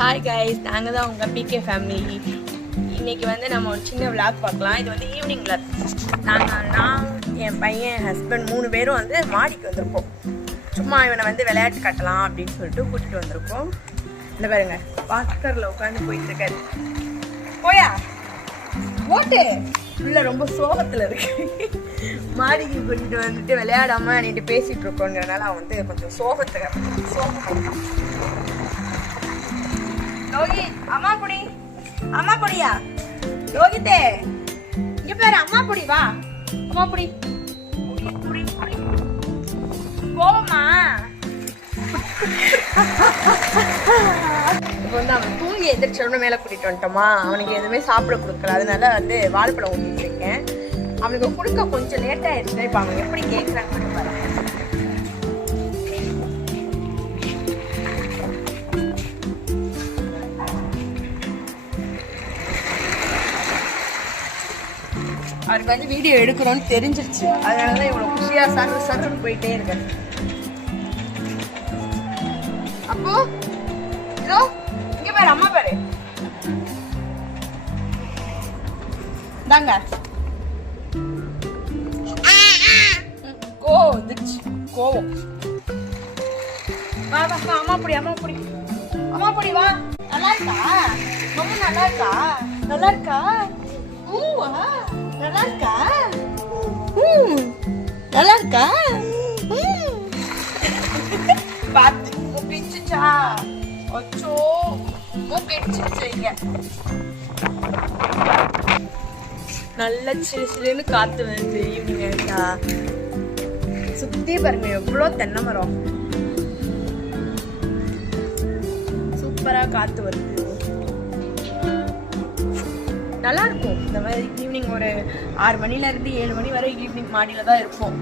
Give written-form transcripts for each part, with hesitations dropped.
Hi guys, நாங்கள் தான் உங்கள் பிகே ஃபேமிலி. இன்றைக்கி வந்து நம்ம ஒரு சின்ன விளாக் பார்க்கலாம். இது வந்து ஈவினிங் விளாக். நான் என் பையன், என் ஹஸ்பண்ட் 3 பேரும் வந்து மாடிக்கு வந்திருப்போம். சும்மா இவனை வந்து விளையாட்டு கட்டலாம் அப்படின்னு சொல்லிட்டு கூட்டிகிட்டு வந்திருக்கோம். இந்த பாருங்க, வாக்கரில் உட்காந்து போயிட்டு இருக்காரு. போயா ஓட்டு உள்ள ரொம்ப சோகத்தில் இருக்கு. மாடிக்கு கூட்டிகிட்டு வந்துட்டு விளையாடாம நீட்டு பேசிகிட்டு இருக்கோங்கிறனால அவன் வந்து கொஞ்சம் சோகம். யோகித், அம்மா புடி, அம்மா புடியா யோகித்தே, இங்க பேரு அம்மா புடி, வா அம்மா புடி போமா. இப்போ வந்து அவன் தூங்கி எந்திரிச்சோன்னு மேலே கூட்டிட்டு வந்துட்டோமா, அவனுக்கு எதுவுமே சாப்பிட கொடுக்கல. அதனால வந்து வாழைப்பழம் ஊட்டிட்டு இருக்கேன். அவனுக்கு கொடுக்க கொஞ்சம் லேட் ஆயிடுச்சுன்னா இப்போ அவன் எப்படி கேட்குறான்னு பாருங்க. அவருக்கு வந்து வீடியோ எடுக்கிறோன்னு தெரிஞ்சிருச்சு. அதனாலதான் இவ்வளவு குஷியா சர்ன்னு போயிட்டே இருக்கேன். அப்போ இதோ இங்க பாரு, அம்மா பாரு, தாங்க கோவம். வா வா, அம்மா புடி, அம்மா புடி, அம்மா புடி, வா. நல்லா இருக்கா மம்மி? நல்லா இருக்கா? நல்லா இருக்கா? ஊவா, நல்லா இருக்கா? நல்லா இருக்கா? பாத்து பிச்சுச்சா, அச்சோ பிச்சுச்சீங்க. நல்ல சிலுன்னு காத்து வருது ஈவினிங் ஆயிட்டா. சுத்தி பாருங்க எவ்வளவு தென்னை மரம், சூப்பரா காத்து வருது. நல்லா இருக்கும். இந்த மாதிரி ஈவினிங் ஒரு 6 மணிலேருந்து 7 மணி வரை ஈவினிங் மாடியில தான் இருப்போம்.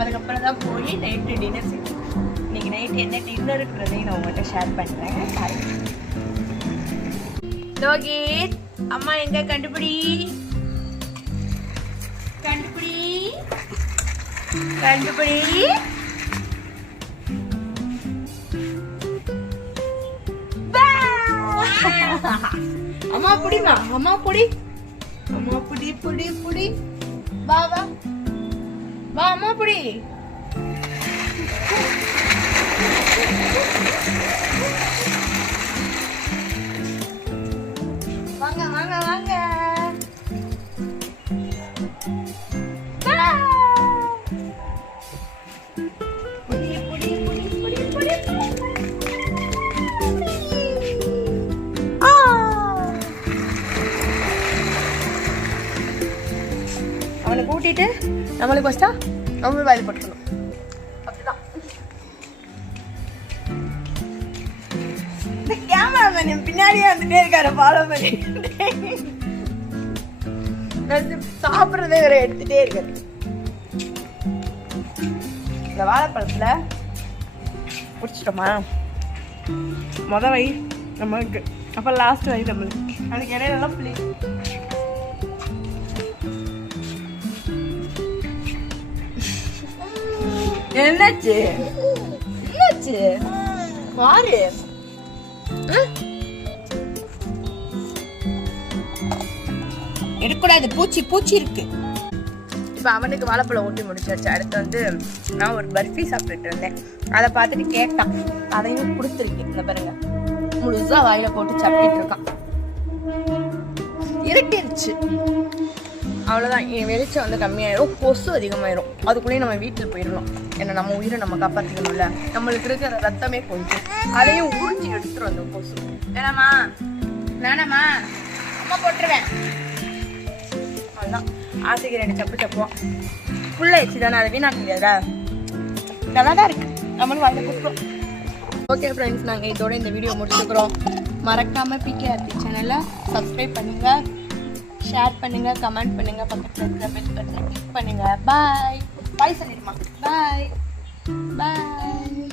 அதுக்கப்புறம் தான் போய் நைட்டு டின்னர் செய்வோம். இன்னைக்கு நைட்டு என்ன டின்னருன்றதையும் நான் உங்கள்கிட்ட ஷேர் பண்ணுறேன். லோகித், அம்மா எங்க கண்டுபிடி கண்டுபிடி கண்டுபிடி. அம்மா புடிமா, அம்மா புடி, அம்மா புடி புடி புடி, வா வா வா, அம்மா புடி. வாங்க வாங்க வாங்க. புடி புடி புடி புடி புடி. அவனை கூட்டிட்டு நம்மளுக்கு ஃபஸ்ட்டா நம்ம வேலை போட்டுக்கணும். அப்படிதான் இந்த கேமராமேன் பின்னாடியே வந்துட்டே இருக்காரு, ஃபாலோ பண்ணி. சாப்பிட்றதே வேற எடுத்துட்டே இருக்காரு. இந்த வாழைப்பழத்துல பிடிச்சிட்டோமா, வை நம்மளுக்கு, அப்ப லாஸ்ட் வை நம்மளுக்கு. அதுக்கு இடையிலலாம் பிள்ளை என்னாச்சு என்னாச்சு பாரு. எடுக்கூடாது, பூச்சி இருக்கு. இப்ப அவனுக்கு வாழைப்பழம் ஊட்டி முடிச்சாச்சு. அடுத்து வந்து நான் ஒரு பர்ஃபி சாப்பிட்டுட்டு இருந்தேன். அதை பார்த்துட்டு கேட்டான், அதையும் கொடுத்துருக்கேன். இந்த பாருங்க, முழுசா வாயில போட்டு சாப்பிட்டு இருக்கான். இருட்டிருச்சு, அவ்வளோதான். என் வெளிச்சம் வந்து கம்மியாயிரும், கொசு அதிகமாயிரும். அதுக்குள்ளேயே நம்ம வீட்டில் போயிடணும். ஏன்னா நம்ம உயிரை நம்ம காப்பாற்றிக்கணும்ல. நம்மளுக்கு இருக்கிற ரத்தமே கொஞ்சம், அதையும் உறிஞ்சி எடுத்துரும் அந்த கொசு. வேணாமா வேணாமா, அம்மா போட்டுருவேன். அவ்வளோதான், ஆசைக்கு 2 சப்பு சப்புவோம். ஃபுல்லாக ஆயிடுச்சு தானே, அதை வீணாக்க முடியாதா? நல்லா தான் இருக்கு, நம்மளும் வாங்கி கொடுக்குறோம். ஓகே ஃப்ரெண்ட்ஸ், நாங்கள் இதோட இந்த வீடியோ முடிச்சுக்கிறோம். மறக்காமல் பிகேஆர்டி சேனலை சப்ஸ்கிரைப் பண்ணுங்கள், ஷேர் பண்ணுங்க, கமெண்ட் பண்ணுங்க, பக்கத்துல இருக்கிற பெல் பட்டனை கிளிக் பண்ணுங்க. பாய் பாய் சொல்லிடுமா, பாய் பாய்.